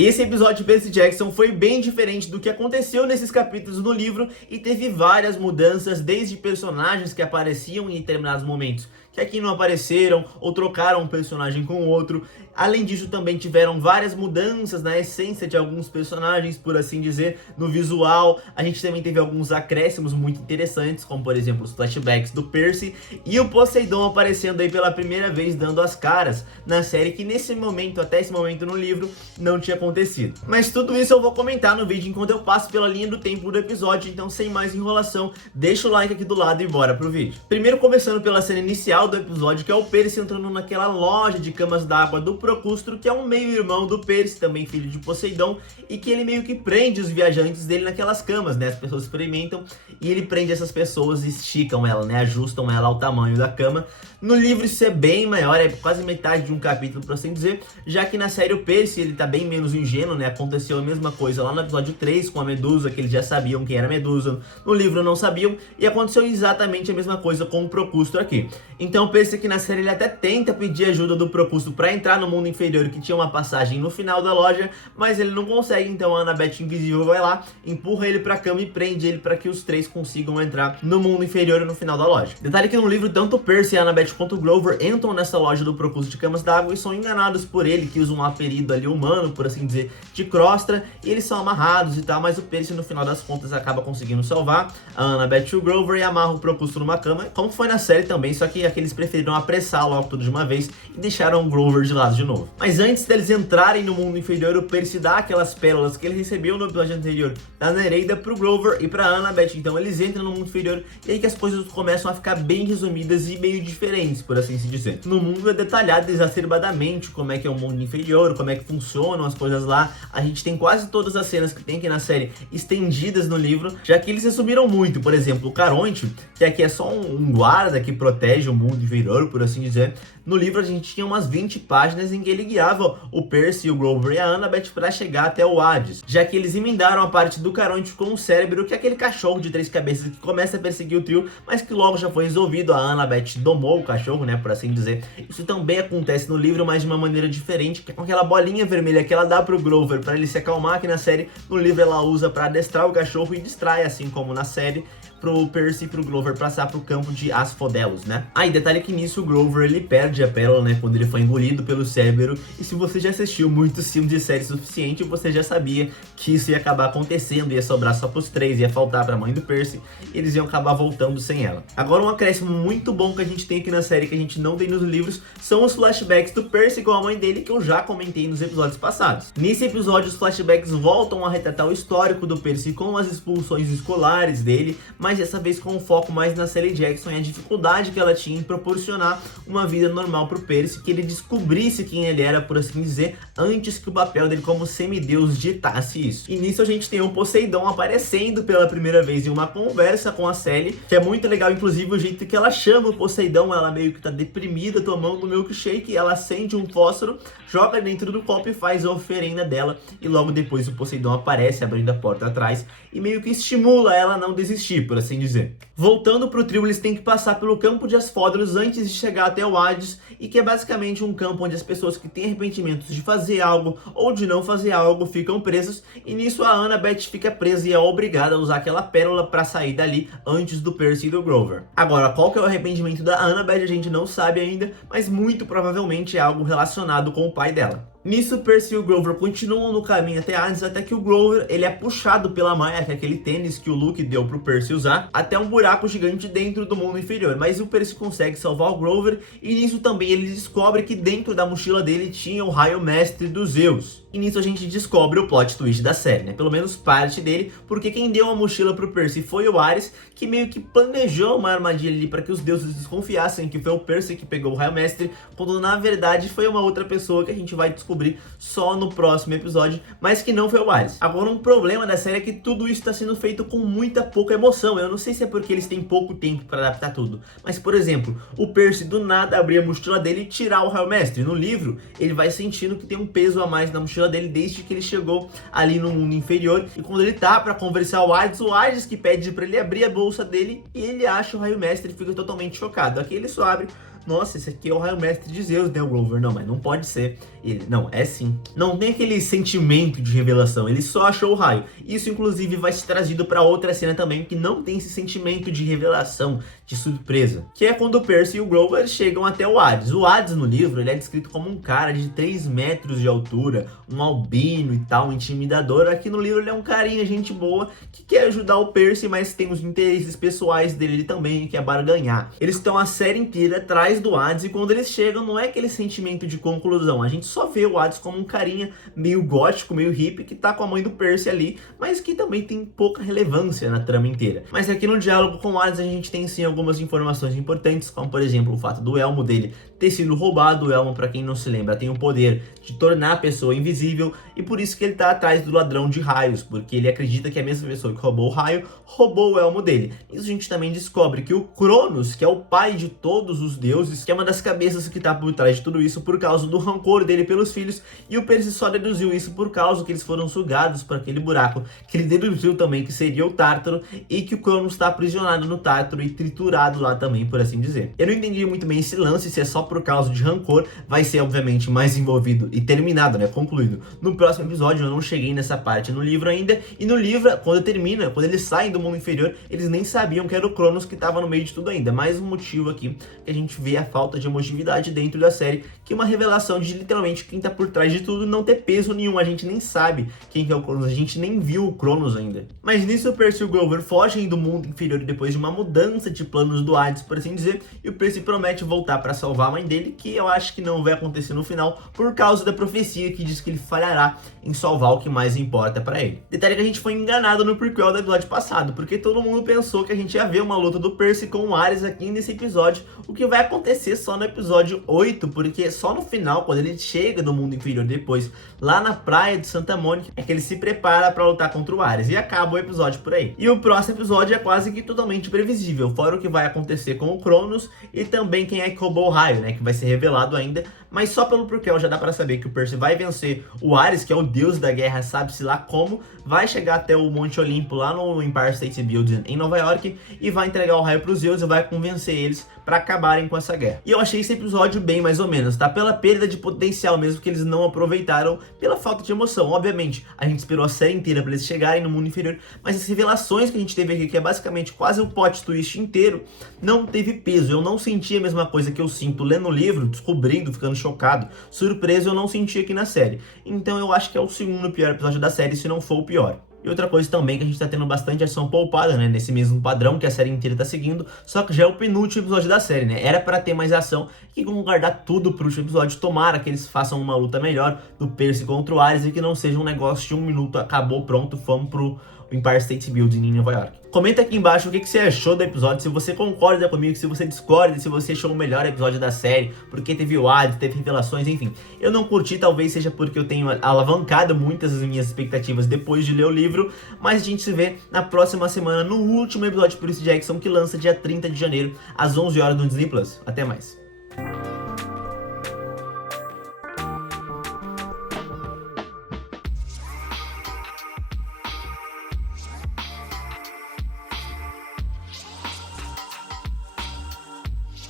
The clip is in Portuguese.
Esse episódio de Percy Jackson foi bem diferente do que aconteceu nesses capítulos no livro e teve várias mudanças, desde personagens que apareciam em determinados momentos que aqui não apareceram ou trocaram um personagem com o outro. Além disso, também tiveram várias mudanças na essência de alguns personagens, por assim dizer, no visual. A gente também teve alguns acréscimos muito interessantes, como por exemplo os flashbacks do Percy e o Poseidon aparecendo aí pela primeira vez, dando as caras na série, que nesse momento, até esse momento no livro, não tinha acontecido. Mas tudo isso eu vou comentar no vídeo enquanto eu passo pela linha do tempo do episódio, então sem mais enrolação, deixa o like aqui do lado e bora pro vídeo. Primeiro começando pela cena inicial do episódio, que é o Percy entrando naquela loja de camas d'água do Procustro, que é um meio-irmão do Percy, também filho de Poseidon, e que ele meio que prende os viajantes dele naquelas camas, né? As pessoas experimentam e ele prende essas pessoas e esticam ela, né? Ajustam ela ao tamanho da cama. No livro isso é bem maior, é quase metade de um capítulo, por assim dizer, já que na série o Percy ele tá bem menos ingênuo, né? Aconteceu a mesma coisa lá no episódio 3 com a Medusa, que eles já sabiam quem era a Medusa, no livro não sabiam, e aconteceu exatamente a mesma coisa com o Procustro aqui. Então o Percy aqui na série ele até tenta pedir ajuda do Procustro para entrar no mundo inferior, que tinha uma passagem no final da loja, mas ele não consegue, então a Annabeth Invisível vai lá, empurra ele pra cama e prende ele para que os três consigam entrar no mundo inferior no final da loja. Detalhe que no livro tanto o Percy e a Annabeth quanto o Grover entram nessa loja do Procustro de camas d'água e são enganados por ele, que usa um apelido ali humano, por assim dizer, de Crostra, e eles são amarrados e tal, mas o Percy no final das contas acaba conseguindo salvar a Annabeth e o Grover e amarra o Procustro numa cama, como foi na série também, só que aqueles preferiram apressar logo tudo de uma vez e deixaram o Grover de lado de novo. Mas antes deles entrarem no mundo inferior, o Percy dá aquelas pérolas que ele recebeu no episódio anterior da Nereida pro Grover e pra Annabeth, então eles entram no mundo inferior e aí que as coisas começam a ficar bem resumidas e meio diferentes, por assim se dizer. No mundo é detalhado exacerbadamente como é que é o mundo inferior, como é que funcionam as coisas lá. A gente tem quase todas as cenas que tem aqui na série estendidas no livro, já que eles resumiram muito. Por exemplo, o Caronte, que aqui é só um guarda que protege o mundo inferior, por assim dizer. No livro a gente tinha umas 20 páginas em que ele guiava o Percy, o Grover e a Annabeth para chegar até o Hades, já que eles emendaram a parte do Caronte com o Cérebro, que é aquele cachorro de 3 cabeças que começa a perseguir o trio, mas que logo já foi resolvido. A Annabeth domou o cachorro, né, por assim dizer. Isso também acontece no livro, mas de uma maneira diferente, que é com aquela bolinha vermelha que ela dá pro Grover para ele se acalmar, aqui na série, no livro ela usa para adestrar o cachorro e distrai, assim como na série, pro Percy e pro Grover passar pro campo de Asphodelos, né? E detalhe que nisso o Grover ele perde a pérola, né, quando ele foi engolido pelo Cérebro, e se você já assistiu muitos filmes de série suficiente, você já sabia que isso ia acabar acontecendo, ia sobrar só pros três, ia faltar pra mãe do Percy, e eles iam acabar voltando sem ela. Agora um acréscimo muito bom que a gente tem aqui na série, que a gente não tem nos livros, são os flashbacks do Percy com a mãe dele, que eu já comentei nos episódios passados. Nesse episódio os flashbacks voltam a retratar o histórico do Percy com as expulsões escolares dele, mas dessa vez com um foco mais na Sally Jackson e a dificuldade que ela tinha em proporcionar uma vida normal pro Percy, que ele descobrisse quem ele era, por assim dizer, antes que o papel dele como semideus ditasse isso. E nisso a gente tem o Poseidon aparecendo pela primeira vez em uma conversa com a Sally, que é muito legal, inclusive o jeito que ela chama o Poseidon. Ela meio que tá deprimida tomando um milkshake, ela acende um fósforo, joga dentro do copo e faz a oferenda dela, e logo depois o Poseidon aparece abrindo a porta atrás e meio que estimula ela a não desistir, por assim dizer. Voltando pro trio, eles têm que passar pelo campo de Asphodelos antes de chegar até o Hades, e que é basicamente um campo onde as pessoas que têm arrependimentos de fazer algo ou de não fazer algo ficam presas, e nisso a Annabeth fica presa e é obrigada a usar aquela pérola para sair dali antes do Percy e do Grover. Agora, qual que é o arrependimento da Annabeth a gente não sabe ainda, mas muito provavelmente é algo relacionado com o pai dela. Nisso, Percy e o Grover continuam no caminho até Hades, até que o Grover ele é puxado pela Maia, que é aquele tênis que o Luke deu pro Percy usar, até um buraco gigante dentro do mundo inferior. Mas o Percy consegue salvar o Grover, e nisso também ele descobre que dentro da mochila dele tinha o raio mestre dos Zeus. E nisso a gente descobre o plot twist da série, né? Pelo menos parte dele, porque quem deu a mochila pro Percy foi o Ares, que meio que planejou uma armadilha ali para que os deuses desconfiassem que foi o Percy que pegou o raio mestre, quando na verdade foi uma outra pessoa que a gente vai descobrir só no próximo episódio, mas que não foi o Ares. Agora um problema da série é que tudo isso está sendo feito com muita pouca emoção. Eu não sei se é porque eles têm pouco tempo para adaptar tudo, mas por exemplo, o Percy do nada abrir a mochila dele e tirar o raio mestre. No livro, ele vai sentindo que tem um peso a mais na mochila dele desde que ele chegou ali no mundo inferior, e quando ele tá para conversar o Hades que pede para ele abrir a bolsa dele e ele acha o raio mestre e fica totalmente chocado. Aqui ele só abre nossa, esse aqui é o raio mestre de Zeus, né, o Grover? Não, mas não pode ser. Ele, não, é sim. Não tem aquele sentimento de revelação, ele só achou o raio. Isso, inclusive, vai ser trazido para outra cena também, que não tem esse sentimento de revelação, de surpresa. Que é quando o Percy e o Grover chegam até o Hades. O Hades, no livro, ele é descrito como um cara de 3 metros de altura, um albino e tal, um intimidador. Aqui no livro ele é um carinha, gente boa, que quer ajudar o Percy, mas tem os interesses pessoais dele também, que é barganhar. Eles estão a série inteira atrás do Hades, e quando eles chegam, não é aquele sentimento de conclusão. A gente só vê o Hades como um carinha meio gótico, meio hippie, que tá com a mãe do Percy ali, mas que também tem pouca relevância na trama inteira. Mas aqui no diálogo com o Hades a gente tem sim algumas informações importantes, como por exemplo o fato do elmo dele ter sido roubado. O elmo, para quem não se lembra, tem o poder de tornar a pessoa invisível, e por isso que ele tá atrás do ladrão de raios, porque ele acredita que a mesma pessoa que roubou o raio, roubou o elmo dele. Isso a gente também descobre que o Cronos, que é o pai de todos os deuses, que é uma das cabeças que tá por trás de tudo isso, por causa do rancor dele pelos filhos, e o Percy só deduziu isso por causa que eles foram sugados para aquele buraco, que ele deduziu também que seria o Tártaro, e que o Cronos está aprisionado no Tártaro e triturado lá também, por assim dizer. Eu não entendi muito bem esse lance, se é só por causa de rancor. Vai ser obviamente mais envolvido e terminado, né, concluído no próximo episódio. Eu não cheguei nessa parte no livro ainda, e no livro, quando termina, quando eles saem do mundo inferior, eles nem sabiam que era o Cronos que estava no meio de tudo ainda. Mais um motivo aqui que a gente vê a falta de emotividade dentro da série, que é uma revelação de literalmente quem tá por trás de tudo não ter peso nenhum. A gente nem sabe quem que é o Cronos, a gente nem viu o Cronos ainda. Mas nisso o Percy e o Grover fogem do mundo inferior depois de uma mudança de planos do Hades, por assim dizer, e o Percy promete voltar para salvar a mãe dele, que eu acho que não vai acontecer no final, por causa da profecia que diz que ele falhará em salvar o que mais importa para ele. Detalhe que a gente foi enganado no prequel do episódio passado, porque todo mundo pensou que a gente ia ver uma luta do Percy com o Ares aqui nesse episódio, o que vai acontecer só no episódio 8, porque só no final, quando ele chega do mundo inferior depois, lá na praia de Santa Mônica, é que ele se prepara para lutar contra o Ares, e acaba o episódio por aí. E o próximo episódio é quase que totalmente previsível, fora o que vai acontecer com o Cronos e também quem é que roubou o raio, né, que vai ser revelado ainda, mas só pelo prequel já dá para saber que o Percy vai vencer o Ares, que é o deus da guerra, sabe-se lá como, vai chegar até o Monte Olimpo lá no Empire State Building em Nova York e vai entregar o raio para os deuses e vai convencer eles para acabarem com essa guerra. E eu achei esse episódio bem mais ou menos, tá? Pela perda de potencial mesmo que eles não aproveitaram, pela falta de emoção. Obviamente, a gente esperou a série inteira para eles chegarem no mundo inferior, mas as revelações que a gente teve aqui, que é basicamente quase um plot twist inteiro, não teve peso. Eu não senti a mesma coisa que eu sinto lendo o livro, descobrindo, ficando chocado, surpreso, eu não senti aqui na série. Então eu acho que é o segundo pior episódio da série, se não for o pior. E outra coisa também que a gente tá tendo bastante ação poupada, né, nesse mesmo padrão que a série inteira tá seguindo, só que já é o penúltimo episódio da série, né, era pra ter mais ação, e vamos guardar tudo pro último episódio. Tomara que eles façam uma luta melhor do Percy contra o Ares e que não seja um negócio de 1 minuto, acabou, pronto, fomos pro Empire State Building em Nova York. Comenta aqui embaixo o que você achou do episódio, se você concorda comigo, se você discorda, se você achou o melhor episódio da série, porque teve o Hades, teve revelações, enfim. Eu não curti, talvez seja porque eu tenho alavancado muitas das minhas expectativas depois de ler o livro, mas a gente se vê na próxima semana no último episódio de Percy Jackson, que lança dia 30 de janeiro, às 11 horas no Disney+. Até mais.